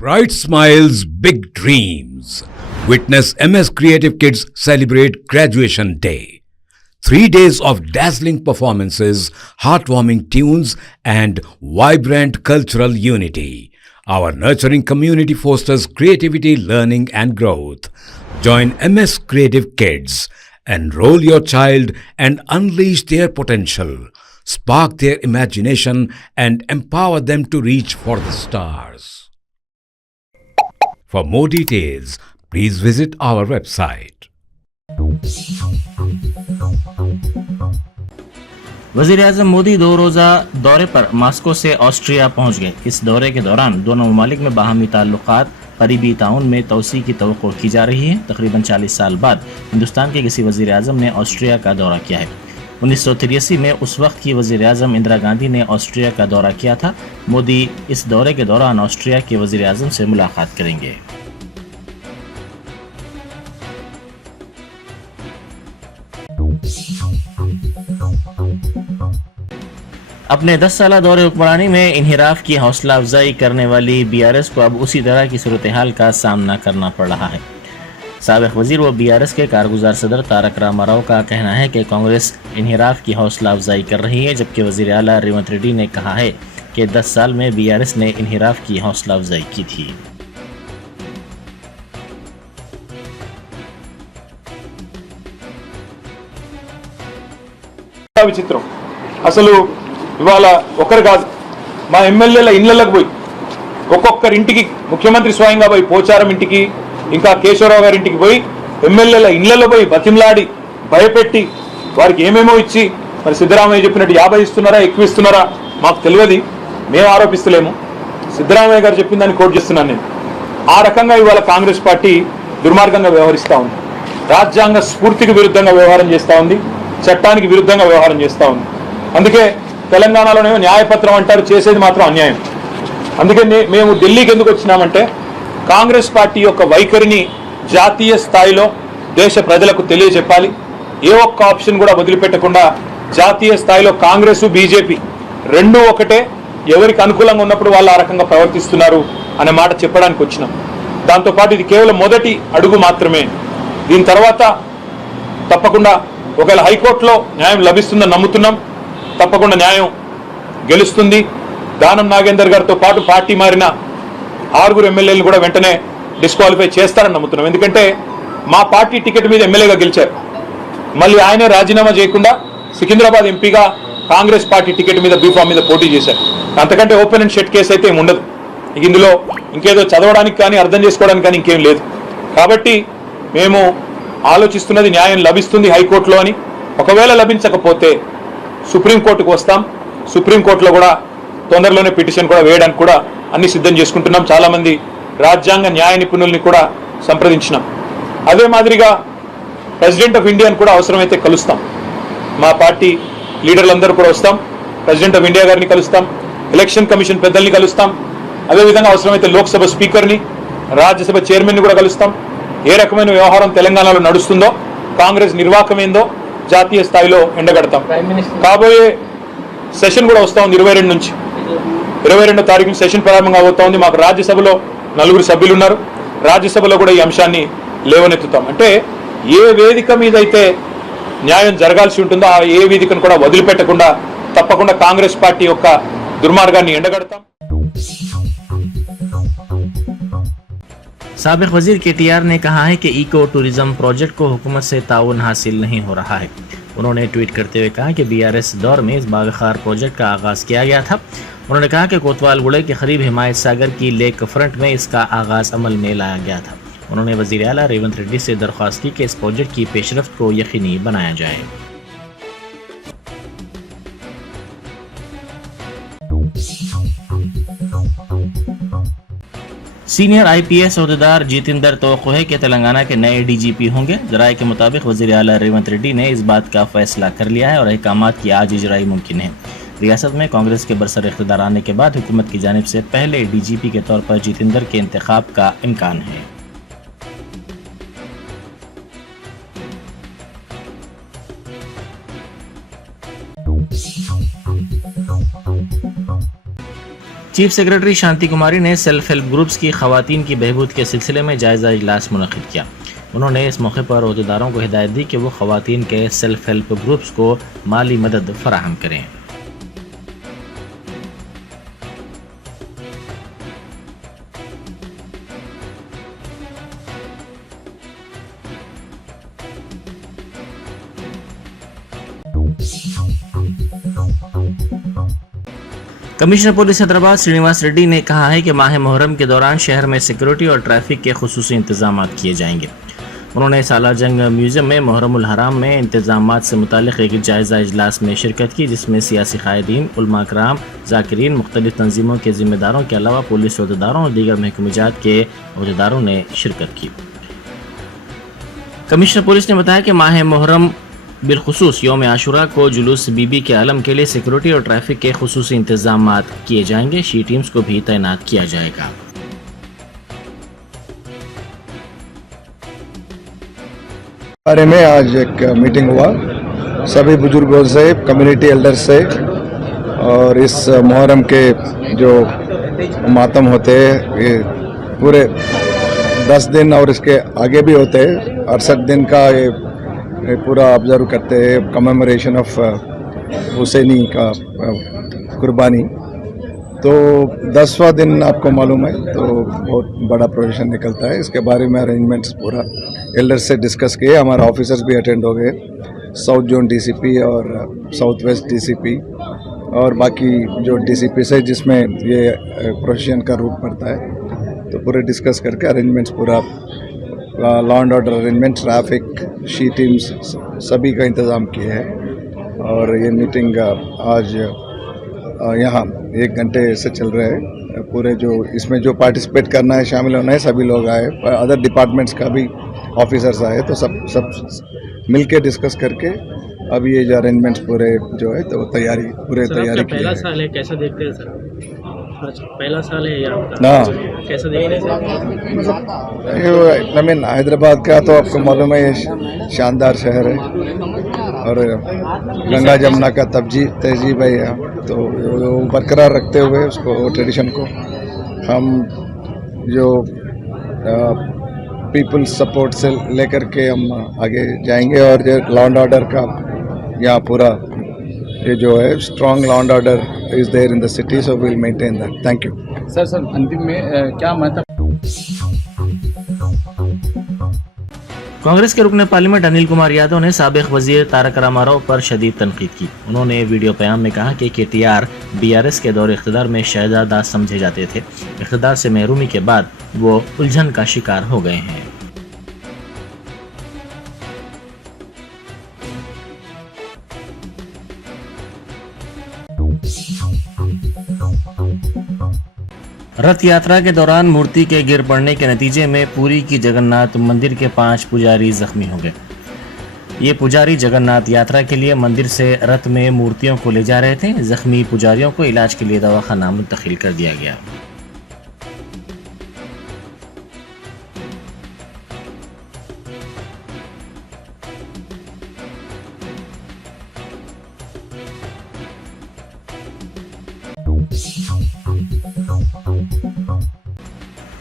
Bright smiles, big dreams. Witness MS Creative Kids celebrate Graduation Day. 3 days of dazzling performances, heartwarming tunes, and vibrant cultural unity. Our nurturing community fosters creativity, learning, and growth. Join MS Creative Kids. Enroll your child and unleash their potential. Spark their imagination and empower them to reach for the stars. For more details, please visit our website. वज़ीर-ए-आज़म मोदी 2 रोज़ा दौरे पर Moscow से Austria पहुंच गए। इस दौरे के दौरान दोनों ममालिक में बाहमी ताल्लुकात करीबी ताउन में तोसी की तवक्को की जा रही है। तकरीबन 40 साल बाद हिंदुस्तान के किसी वज़ीर-ए-आज़म ने ऑस्ट्रिया का दौरा किया है। 1983 में उस वक्त की वज़ीर-ए-आज़म इंदिरा गांधी ने ऑस्ट्रिया का दौरा किया था। मोदी इस दौरे के दौरान ऑस्ट्रिया के वज़ीर-ए-आज़म से मुलाकात करेंगे। अपने 10 साला दौरे हुक्मरानी में इन्हिराफ की हौसला अफजाई करने वाली बीआरएस को अब उसी तरह की सूरत हाल का सामना करना पड़ रहा है। साबिक़ वज़ीर व बीआरएस के कारगुजार सदर तारक रामाराव का कहना है कि कांग्रेस इन्हिराफ की हौसला अफजाई कर रही है, जबकि वज़ीर आला रेवंत रेड्डी ने कहा है कि 10 साल में बीआरएस ने इन्हिराफ की हौसला अफजाई की थी। విచిత్రం అసలు ఇవాళ ఒకరు కాదు, మా ఎమ్మెల్యేల ఇళ్లకు పోయి ఒక్కొక్కరి ఇంటికి ముఖ్యమంత్రి స్వయంగా పోయి పోచారం ఇంటికి, ఇంకా కేశవరావు గారి ఇంటికి పోయి ఎమ్మెల్యేల ఇళ్లలో పోయి బతిమలాడి భయపెట్టి వారికి ఏమేమో ఇచ్చి, మరి సిద్ధరామయ్య చెప్పినట్టు 50 ఇస్తున్నారా ఎక్కువ ఇస్తున్నారా మాకు తెలియదు, మేము ఆరోపిస్తలేము, సిద్ధరామయ్య గారు చెప్పిన దాన్ని కోట్ చేస్తున్నాను నేను. ఆ రకంగా ఇవాళ కాంగ్రెస్ పార్టీ దుర్మార్గంగా వ్యవహరిస్తూ ఉంది, రాజ్యాంగ స్ఫూర్తికి విరుద్ధంగా వ్యవహారం చేస్తూ ఉంది, చట్టానికి విరుద్ధంగా వ్యవహారం చేస్తూ ఉంది. అందుకే తెలంగాణలోనే న్యాయపత్రం అంటారు, చేసేది మాత్రం అన్యాయం. అందుకే మేము ఢిల్లీకి ఎందుకు వచ్చినామంటే కాంగ్రెస్ పార్టీ యొక్క వైఖరిని జాతీయ స్థాయిలో దేశ ప్రజలకు తెలియజెప్పాలి. ఏ ఒక్క ఆప్షన్ కూడా వదిలిపెట్టకుండా జాతీయ స్థాయిలో కాంగ్రెస్ బీజేపీ రెండూ ఒకటే, ఎవరికి అనుకూలంగా ఉన్నప్పుడు వాళ్ళు ఆ రకంగా ప్రవర్తిస్తున్నారు అనే మాట చెప్పడానికి వచ్చినాం. దాంతోపాటు ఇది కేవలం మొదటి అడుగు మాత్రమే. దీని తర్వాత తప్పకుండా ఒకవేళ హైకోర్టులో న్యాయం లభిస్తుందని నమ్ముతున్నాం. తప్పకుండా న్యాయం గెలుస్తుంది. దానం నాగేందర్ గారితో పాటు పార్టీ మారిన 6 ఎమ్మెల్యేలు కూడా వెంటనే డిస్క్వాలిఫై చేస్తారని నమ్ముతున్నాం. ఎందుకంటే మా పార్టీ టికెట్ మీద ఎమ్మెల్యేగా గెలిచారు, మళ్ళీ ఆయనే రాజీనామా చేయకుండా సికింద్రాబాద్ ఎంపీగా కాంగ్రెస్ పార్టీ టికెట్ మీద బీఫామ్ మీద పోటీ చేశారు. అంతకంటే ఓపెన్ అండ్ షట్ కేసు అయితే ఏమి ఉండదు. ఇందులో ఇంకేదో చదవడానికి కానీ అర్థం చేసుకోవడానికి కానీ ఇంకేం లేదు. కాబట్టి మేము ఆలోచిస్తున్నది న్యాయం లభిస్తుంది హైకోర్టులో అని. ఒకవేళ లభించకపోతే సుప్రీంకోర్టుకు వస్తాం. సుప్రీంకోర్టులో కూడా తొందరలోనే పిటిషన్ కూడా వేయడానికి కూడా అన్ని సిద్ధం చేసుకుంటున్నాం. చాలామంది రాజ్యాంగ న్యాయ నిపుణుల్ని కూడా సంప్రదించినాం. అదే మాదిరిగా ప్రెసిడెంట్ ఆఫ్ ఇండియాని కూడా అవసరమైతే కలుస్తాం. మా పార్టీ లీడర్లందరూ కూడా వస్తాం. ప్రెసిడెంట్ ఆఫ్ ఇండియా గారిని కలుస్తాం, ఎలక్షన్ కమిషన్ పెద్దల్ని కలుస్తాం, అదేవిధంగా అవసరమైతే లోక్సభ స్పీకర్ని, రాజ్యసభ చైర్మన్ని కూడా కలుస్తాం. ఏ రకమైన వ్యవహారం తెలంగాణలో నడుస్తుందో, కాంగ్రెస్ నిర్వాహకం ఏందో జాతీయ స్థాయిలో ఎండగడతాం. కాబోయే సెషన్ కూడా వస్తూ ఉంది 22 నుంచి 22వ తారీఖున సెషన్ ప్రారంభంగా అవుతా ఉంది. మాకు రాజ్యసభలో 4 సభ్యులు ఉన్నారు. రాజ్యసభలో కూడా ఈ అంశాన్ని లేవనెత్తుతాం. అంటే ఏ వేదిక మీద అయితే న్యాయం జరగాల్సి ఉంటుందో ఆ ఏ వేదికను కూడా వదిలిపెట్టకుండా తప్పకుండా కాంగ్రెస్ పార్టీ యొక్క దుర్మార్గాన్ని ఎండగడతాం. साबिक़ वज़ीर KTR ने कहा है कि इको टूरिज्म प्रोजेक्ट को हुकूमत से ताउन हासिल नहीं हो रहा है। उन्होंने ट्वीट करते हुए कहा कि BRS दौर में इस बागखार प्रोजेक्ट का आगाज़ किया गया था। उन्होंने कहा कि कोतवाल गुड़े के करीब हिमायत सागर की लेक फ्रंट में इसका आगाज़ अमल में लाया गया था। उन्होंने वज़ीर आला रेवंत रेड्डी से दरख्वास्त की कि इस प्रोजेक्ट की पेशरफ्त को यकीनी बनाया जाए। सीनियर IPS अहदेदार जितेंद्र तवक्को है कि तेलंगाना के नए DGP होंगे। जराये के मुताबिक वज़ीर आला रेवंत रेड्डी ने इस बात का फैसला कर लिया है और अहकामात की आज इजराई मुमकिन है। रियासत में कांग्रेस के बरसर इख्तिदार आने के बाद हुकूमत की जानिब से पहले DGP के तौर पर जितेंद्र के इंतखाब का इम्कान है। चीफ सेक्रेटरी शांति कुमारी ने सेल्फ हेल्प ग्रुप्स की खवातीन की बहबूद के सिलसिले में जायजा इजलास मुनक्किद किया। उन्होंने इस मौके पर अहदेदारों को हिदायत दी कि वो खवातीन के सेल्फ हेल्प ग्रुप्स को माली मदद फराहम करें। कमिश्नर पुलिस हैदराबाद श्रीनिवास रेड्डी ने कहा है कि माह मुहर्रम के दौरान शहर में सिक्योरिटी और ट्रैफिक के खुसूसी इंतजाम किए जाएंगे। उन्होंने सालार जंग म्यूजियम में मुहर्रमुल हराम में इंतजामात से मुतालिक एक जायजा इजलास में शिरकत की, जिसमें सियासी कायदीन, उलमा कराम, जाकिरीन, मुख्तलिफ तंजीमों के जिम्मेदारों के अलावा पुलिस अहदेदारों और दीगर महकूमजात के अहदेदारों ने शिरकत की। कमिश्नर पुलिस ने बताया कि माह मुहर्रम बिलखुसूस यौम आशुरा को जुलूस बीबी के आलम के लिए सिक्योरिटी और ट्रैफिक के खुसूसी इंतजामात किए जाएंगे। शी टीम्स को भी तैनात किया जाएगा। बारे में आज एक मीटिंग हुआ सभी बुजुर्गों से, कम्युनिटी एल्डर से, और इस मुहर्रम के जो मातम होते हैं ये पूरे 10 दिन और इसके आगे भी होते हैं, 68 दिन का ये पूरा ऑब्जर्व करते हैं, कमेमोरेशन ऑफ हुसैनी का कुर्बानी। तो 10वां दिन आपको मालूम है तो बहुत बड़ा प्रोविजन निकलता है। इसके बारे में अरेंजमेंट्स पूरा एल्डर्स से डिस्कस किए, हमारे ऑफिसर्स भी अटेंड हो गए, साउथ जोन डीसीपी और साउथ वेस्ट डीसीपी और बाकी जो डीसीपी से जिसमें ये प्रोविजन का रूप पड़ता है, तो पूरे डिस्कस करके अरेंजमेंट्स पूरा law and order arrangement, traffic, she teams सभी का इंतज़ाम किए हैं। और ये मीटिंग आज यहाँ 1 घंटे से चल रहे हैं। पूरे जो इसमें जो पार्टिसिपेट करना है, शामिल होना है, सभी लोग आए, अदर डिपार्टमेंट्स का भी ऑफिसर्स आए, तो सब मिल के डिस्कस करके अभी ये जो अरेंजमेंट्स पूरे जो है तो तैयारी की पहला है। साल है, कैसा देखते हैं सर? अच्छा, पहला साल है यहाँ का, ना कैसा देखते हैं सर? आई मीन हैदराबाद का तो आपको मालूम है ये शानदार शहर है और गंगा जमुना का तहजीब है यहाँ, तो वो बरकरार रखते हुए उसको ट्रेडिशन को हम जो पीपल सपोर्ट से लेकर के हम आगे जाएंगे। और जो लॉ एंड ऑर्डर का यहाँ पूरा ये जो है strong law and order is there in the city, so will maintain that. Thank you sir अंतिम में क्या महत्व? कांग्रेस के रुकन पार्लियामेंट अनिल कुमार यादव ने साबिक वजीर तारक रामाराव पर शदीद तनकीद की। उन्होंने वीडियो बयान में कहा कि KTR BRS के दौरे इख्तिदार में शहजादा समझे जाते थे, इख्तिदार से महरूमी के बाद वो उलझन का शिकार हो गए हैं। रथ यात्रा के दौरान मूर्ति के गिर पड़ने के नतीजे में पुरी की जगन्नाथ मंदिर के 5 पुजारी जख्मी हो गए। ये पुजारी जगन्नाथ यात्रा के लिए मंदिर से रथ में मूर्तियों को ले जा रहे थे। जख्मी पुजारियों को इलाज के लिए दवाखाना मुंतकिल कर दिया गया।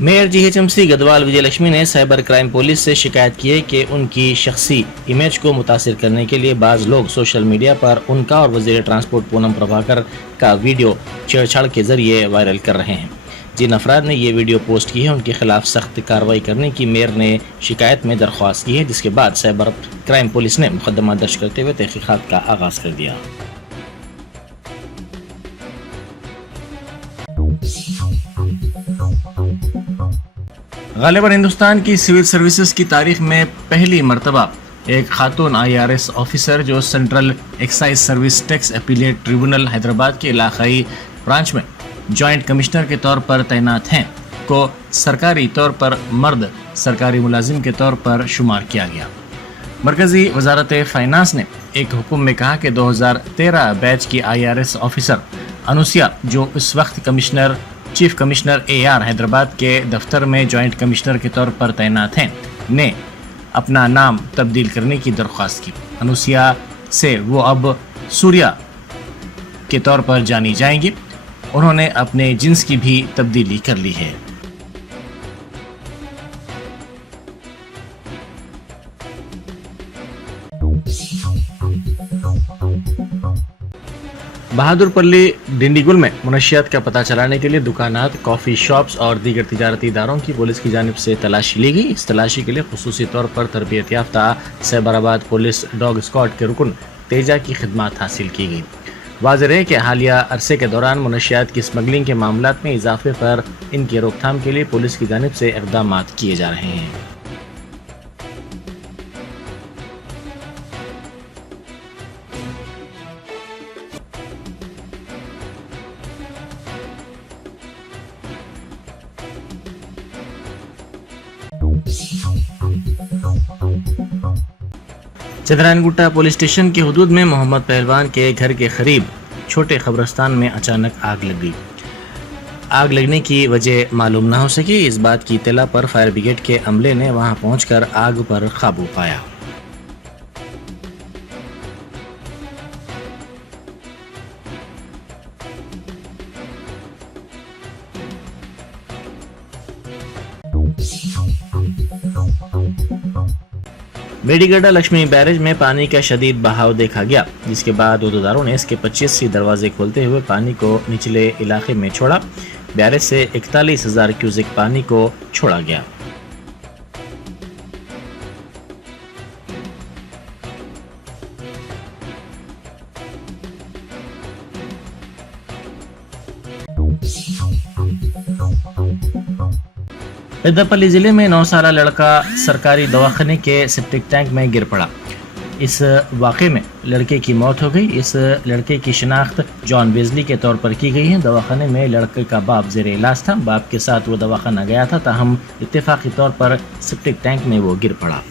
मेयर GHMC गदवाल विजयलक्ष्मी ने साइबर क्राइम पुलिस से शिकायत की है कि उनकी शख्सी इमेज को मुतासिर करने के लिए बाज़ लोग सोशल मीडिया पर उनका और वज़ीर ट्रांसपोर्ट पूनम प्रभाकर का वीडियो छेड़छाड़ के जरिए वायरल कर रहे हैं। जिन अफराद ने ये वीडियो पोस्ट की है उनके खिलाफ सख्त कार्रवाई करने की मेयर ने शिकायत में दरख्वास्त की है, जिसके बाद साइबर क्राइम पुलिस ने मुकदमा दर्ज करते हुए तहकीकात का आगाज़ कर दिया। गालिबन हिंदुस्तान की सिविल सर्विसेज की तारीख में पहली मरतबा एक खातून IRS ऑफिसर जो central excise service tax appellate tribunal Hyderabad के इलाकाई ब्रांच में जॉइंट कमिश्नर के तौर पर तैनात हैं को सरकारी तौर पर मर्द सरकारी मुलाजिम के तौर पर शुमार किया गया। मरकजी वजारत फाइनेंस ने एक हुक्म में कहा कि 2013 बैच की IRS ऑफिसर अनुसिया जो इस वक्त चीफ कमिश्नर AR हैदराबाद के दफ्तर में जॉइंट कमिश्नर के तौर पर तैनात हैं, ने अपना नाम तब्दील करने की दरख्वास्त की। अनुसिया से वो अब सूर्या के तौर पर जानी जाएंगी। उन्होंने अपने जिन्स की भी तब्दीली कर ली है। बहादुरपल्ली डिंडीगुल में मुनशियात का पता चलाने के लिए दुकानात, कॉफ़ी शॉप्स और दीगर तिजारती इदारों की पुलिस की जानिब से तलाशी ली गई। इस तलाशी के लिए खुसूसी तौर पर तरबियत याफ्ता सैबराबाद पुलिस डॉग स्क्वाड के रुकन तेजा की खिदमत हासिल की गई। वाज़ेह है कि हालिया अरसे के दौरान मुनशियात की स्मगलिंग के मामलात में इजाफे पर इनकी रोकथाम के लिए पुलिस की जानिब से इक़दाम किए जा रहे हैं। चंद्रायनगुट्टा पुलिस स्टेशन की हुदूद में मोहम्मद पहलवान के घर के करीब छोटे कब्रिस्तान में अचानक आग लग गई। आग लगने की वजह मालूम न हो सकी। इस बात की इत्तला पर फायर ब्रिगेड के अमले ने वहां पहुंचकर आग पर काबू पाया। मेडीगड्डा लक्ष्मी बैरेज में पानी का शदीद बहाव देखा गया, जिसके बाद उहदेदारों ने इसके 25 दरवाजे खोलते हुए पानी को निचले इलाके में छोड़ा। बैरेज से 41,000 क्यूसेक पानी को छोड़ा गया। पेद्दापल्ली जिले में 9 साला लड़का सरकारी दवाखाने के सेप्टिक टैंक में गिर पड़ा। इस वाक़े में लड़के की मौत हो गई। इस लड़के की शिनाख्त जॉन वेजली के तौर पर की गई है। दवाखाने में लड़के का बाप ज़ेरे इलाज था। बाप के साथ वो दवाखाना गया था, ताहम इत्तेफाकी तौर पर सेप्टिक टैंक में वो गिर पड़ा।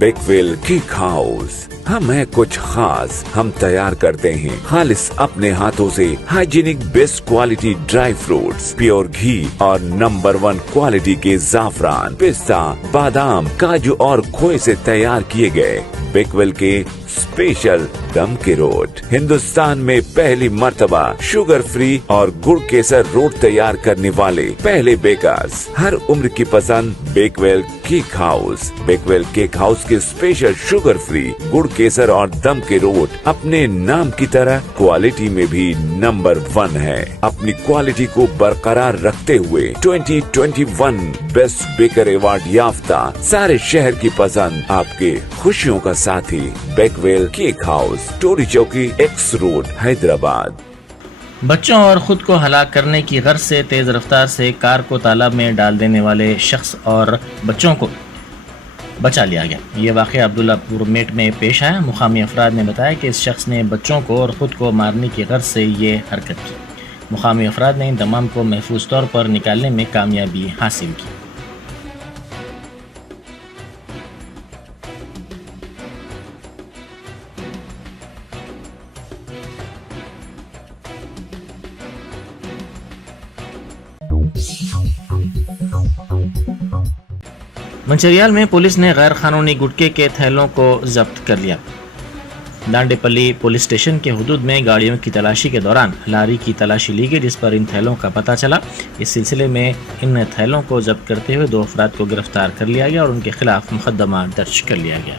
बेकवेल केक हाउस, हम है कुछ खास। हम तैयार करते हैं खालिस अपने हाथों से hygienic best quality dry fruits, pure घी और नंबर 1 क्वालिटी के जाफरान, पिस्ता, बादाम, काजू और खोए से तैयार किए गए बेकवेल के स्पेशल दम के रोट। हिंदुस्तान में पहली मर्तबा शुगर फ्री और गुड़ केसर रोट तैयार करने वाले पहले बेकर्स। हर उम्र की पसंद Bakewell cake house. Bakewell cake house के स्पेशल शुगर फ्री, गुड़ केसर और दम के रोट अपने नाम की तरह क्वालिटी में भी नंबर 1 है। अपनी क्वालिटी को बरकरार रखते हुए 2021 बेस्ट बेकर अवार्ड याफ्ता सारे शहर की पसंद, आपके खुशियों का साथी बेकवेल केक हाउस, टोरी चौकी, एक्स रोड, हैदराबाद। बच्चों और खुद को हलाक करने की गर्ज से तेज रफ्तार से कार को तालाब में डाल देने वाले शख्स और बच्चों को बचा लिया गया। ये वाक़या अब्दुल्लापुर मेट में पेश आया। मुकामी अफराद ने बताया कि इस शख्स ने बच्चों को और ख़ुद को मारने की गर्ज से ये हरकत की। मुकामी अफराद ने इन तमाम को महफूज तौर पर निकालने में कामयाबी हासिल की। मंचरियाल में पुलिस ने गैर कानूनी गुटखे के थैलों को जब्त कर लिया। दांडेपल्ली पुलिस स्टेशन के हुदूद में गाड़ियों की तलाशी के दौरान लारी की तलाशी ली गई, जिस पर इन थैलों का पता चला। इस सिलसिले में इन थैलों को जब्त करते हुए 2 अफराद को गिरफ्तार कर लिया गया और उनके खिलाफ मुकदमा दर्ज कर लिया गया।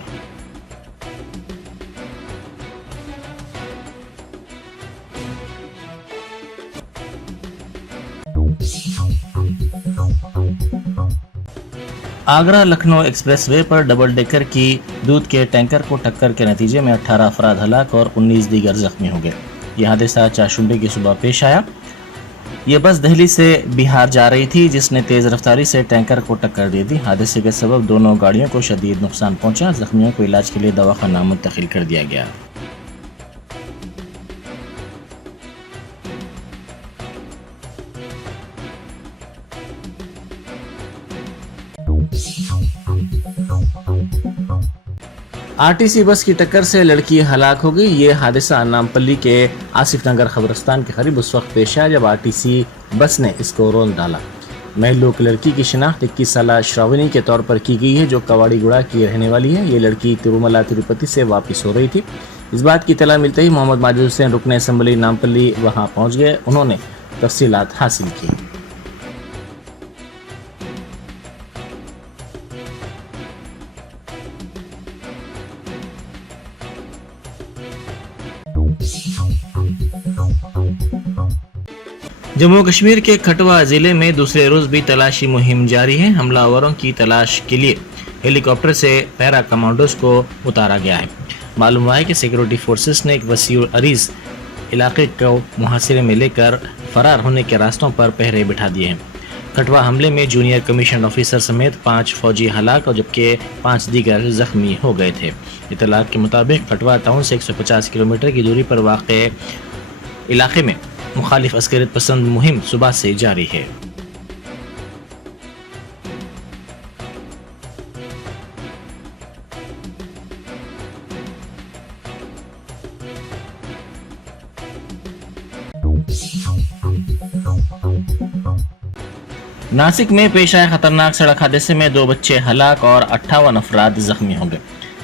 आगरा लखनऊ एक्सप्रेसवे पर डबल डेकर की दूध के टैंकर को टक्कर के नतीजे में 18 अफराद हलाक और 19 दीगर जख्मी हो गए। यह हादसा चारशंबे की सुबह पेश आया। यह बस दिल्ली से बिहार जा रही थी, जिसने तेज रफ्तारी से टैंकर को टक्कर दे दी। हादसे के सबब दोनों गाड़ियों को शदीद नुकसान पहुंचा। जख्मियों को इलाज के लिए दवाखाना मुंतकिल कर दिया गया। आरटीसी बस की टक्कर से लड़की हलाक हो गई। ये हादसा नामपल्ली के आसिफ नगर खबरस्तान के करीब उस वक्त पेश आया जब आरटीसी बस ने इसको रोल डाला। नए लोग लड़की की शिनाख्त 21 साल श्रावणी के तौर पर की गई है, जो कवाड़ीगुड़ा की रहने वाली है। ये लड़की तिरुमला तिरुपति से वापस हो रही थी। इस बात की इत्तला मिलते ही मोहम्मद माजिद हुसैन रुकन असम्बली नामपल्ली वहां पहुंच गए। उन्होंने तफसीलात हासिल की। जम्मू कश्मीर के खटवा जिले में दूसरे रोज भी तलाशी मुहिम जारी है। हमलावरों की तलाश के लिए हेलीकॉप्टर से पैरा कमांडोज को उतारा गया है। मालूम हुआ है कि सिक्योरिटी फोर्सेस ने एक वसीउ अरीज इलाके को मुहासिरे में लेकर फरार होने के रास्तों पर पहरे बिठा दिए हैं। खटवा हमले में जूनियर कमीशन ऑफिसर समेत 5 फौजी हलाक और जबकि 5 दीगर जख्मी हो गए थे। इतलात के मुताबिक खटवा टाउन से 150 किलोमीटर की दूरी पर वाक़ इलाके में मुखालिफ अस्करियत पसंद मुहिम सुबह से जारी है। नासिक में पेश आए खतरनाक सड़क हादसे में 2 बच्चे हलाक और 58 अफराद जख्मी हो गए।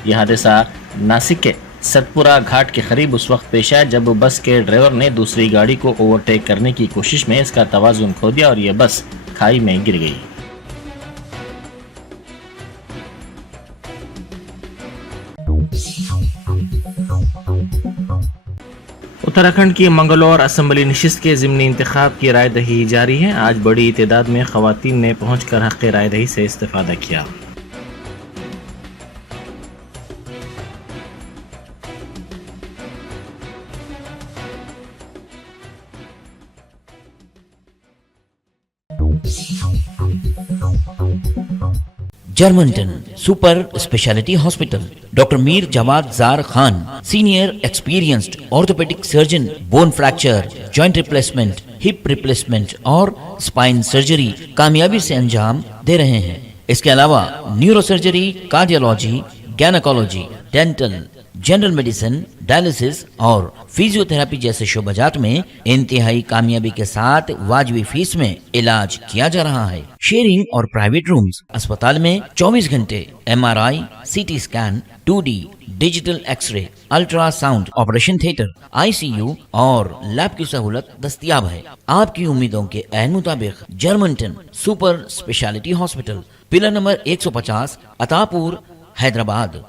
यह हादसा नासिक के सतपुरा घाट के करीब उस वक्त पेश आया जब बस के ड्राइवर ने दूसरी गाड़ी को ओवरटेक करने की कोशिश में इसका तवाज़ुन खो दिया और यह बस खाई में गिर गई। उत्तराखंड की मंगलौर असम्बली नशिस्त के ज़िमनी इंतखाब की राय दही जारी है। आज बड़ी तादाद में ख़वातीन ने पहुंचकर हक़ राय दही से इस्तेफ़ादा किया। Germanten super speciality hospital, doctor Mir Jawad Jar Khan, senior experienced orthopaedic surgeon, bone fracture, joint replacement, hip replacement और स्पाइन सर्जरी कामयाबी से अंजाम दे रहे हैं। इसके अलावा neuro surgery, cardiology, gynaecology, dental, general medicine, dialysis और फिजियोथेरेपी जैसे शोबाजात में इंतहाई कामयाबी के साथ वाजबी फीस में इलाज किया जा रहा है। शेयरिंग और प्राइवेट रूम्स, अस्पताल में 24 घंटे MRI, CT scan, 2D digital x-ray, ultrasound, operation theatre, ICU और लैब की सहूलत दस्तयाब है। आपकी उम्मीदों के ऐन मुताबिक Germanten super speciality hospital, pillar number 150, Attapur, Hyderabad.